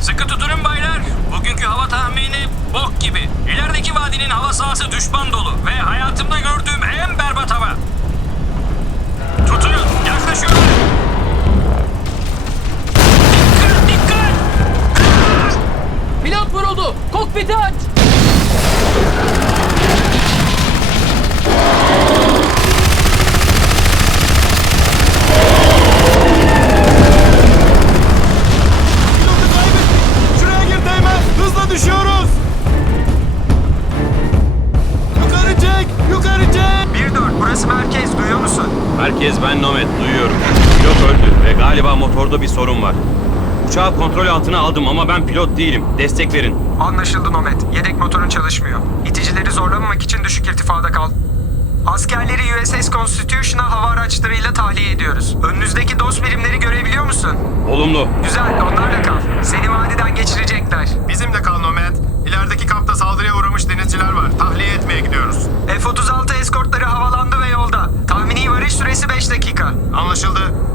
Sıkı tutunun baylar. Bugünkü hava tahmini bok gibi. İlerideki vadinin hava sahası düşman dolu ve hayatımda gördüğüm en berbat hava. Herkes ben Nomet duyuyorum. Pilot öldü ve galiba motorda bir sorun var. Uçağı kontrol altına aldım ama ben pilot değilim. Destek verin. Anlaşıldı Nomet. Yedek motorun çalışmıyor. İticileri zorlamamak için düşük irtifada kal. Askerleri USS Constitution'a hava araçlarıyla tahliye ediyoruz. Önünüzdeki DOS birimleri görebiliyor musun? Olumlu. Güzel, onlarla kal. Seni vadiden geçirecekler. Bizimle kal Nomad. İlerideki kampta saldırıya uğramış denizciler var. Tahliye etmeye gidiyoruz. F-36 eskortları havalandı ve yolda. Tahmini varış süresi 5 dakika. Anlaşıldı.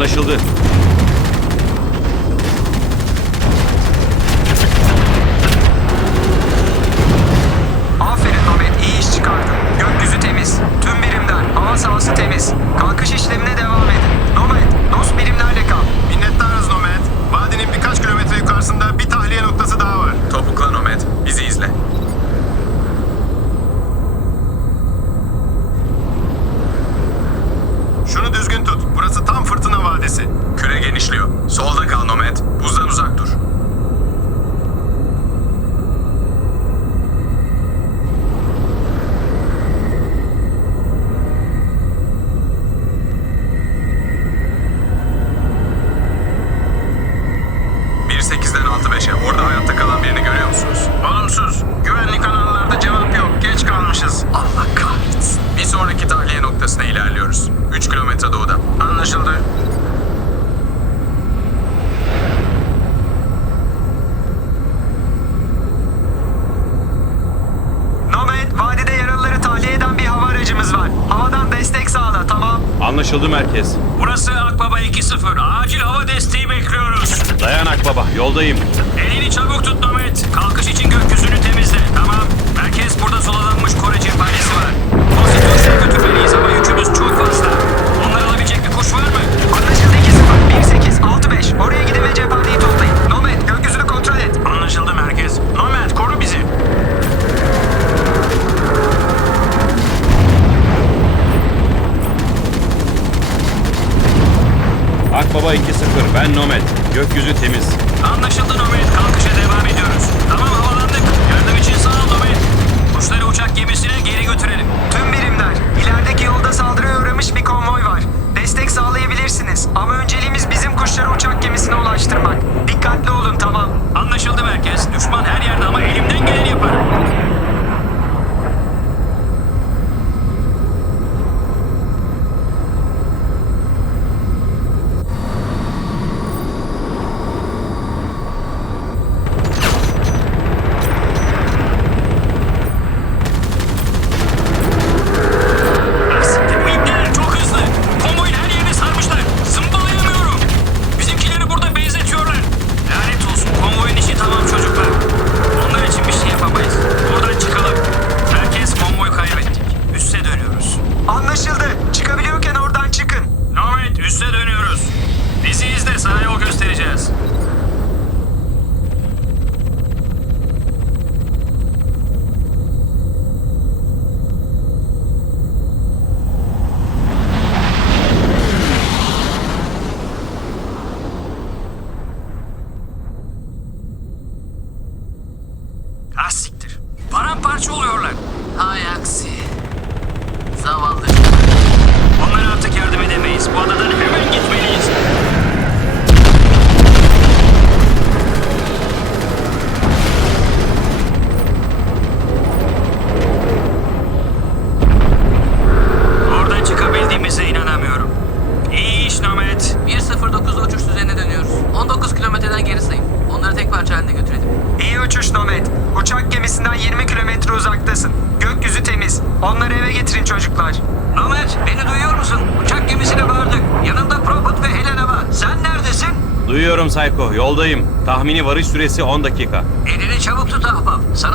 Anlaşıldı. Aferin Nomet, iyi iş çıkardın. Gökyüzü temiz. Tüm birimler, hava sahası temiz. Kalkış işlemine devam edin. Nomet, dost birimlerle kal. Minnettarız Nomad. Vadinin birkaç kilometre yukarısında bir tahliye noktası daha var. Topukla Nomet, bizi izle. Şunu düzgün tut. Burası tam fırtına vadisi. Küre genişliyor. Solda kal Nomet. Buzdan uzak dur. ...1.8'den 6.5'e. Orada hayatta kalan birini görüyor musunuz? Olumsuz. Güvenlik kanallarda cevap yok. Geç kalmışız. Allah kahretsin. Bir sonraki tahliye noktasına ilerliyoruz. 3 kilometre doğuda. Anlaşıldı. Nomad, vadide yaralıları tahliye eden bir hava aracımız var. Havadan destek sağla, tamam. Anlaşıldı merkez. Burası Akbaba 2-0. Acil hava desteği bekliyoruz. Dayan Akbaba yoldayım. Elini çabuk tut Nomet. Kalkış için gökyüzünü temizle. Tamam. Merkez burada sulalanmış Kore cephanesi var. Ben Nomet. Gökyüzü temiz. Anlaşıldı Nomad. Kalkışa devam ediyoruz. Tamam havalandık. Yardım için sağ ol Nomad. Kuşları uçak gemisine geri götürelim. Tüm birimler, ilerideki yolda saldırıya uğramış bir konvoy var. Destek sağlayabilirsiniz ama önceliğimiz bizim kuşları uçak gemisine ulaştırmak. Dikkatli olun, tamam. Anlaşıldı merkez. Düşman her Paramparça oluyorlar. Hay aksi. Zavallı. Onlara artık yardım edemeyiz. Bu adadan hemen gitmeliyiz. Getirin çocuklar. Nomad beni duyuyor musun? Uçak gemisine vardık. Yanımda Prophet ve Helena var. Sen neredesin? Duyuyorum Psycho. Yoldayım. Tahmini varış süresi 10 dakika. Elini çabuk tut ahbap. Sana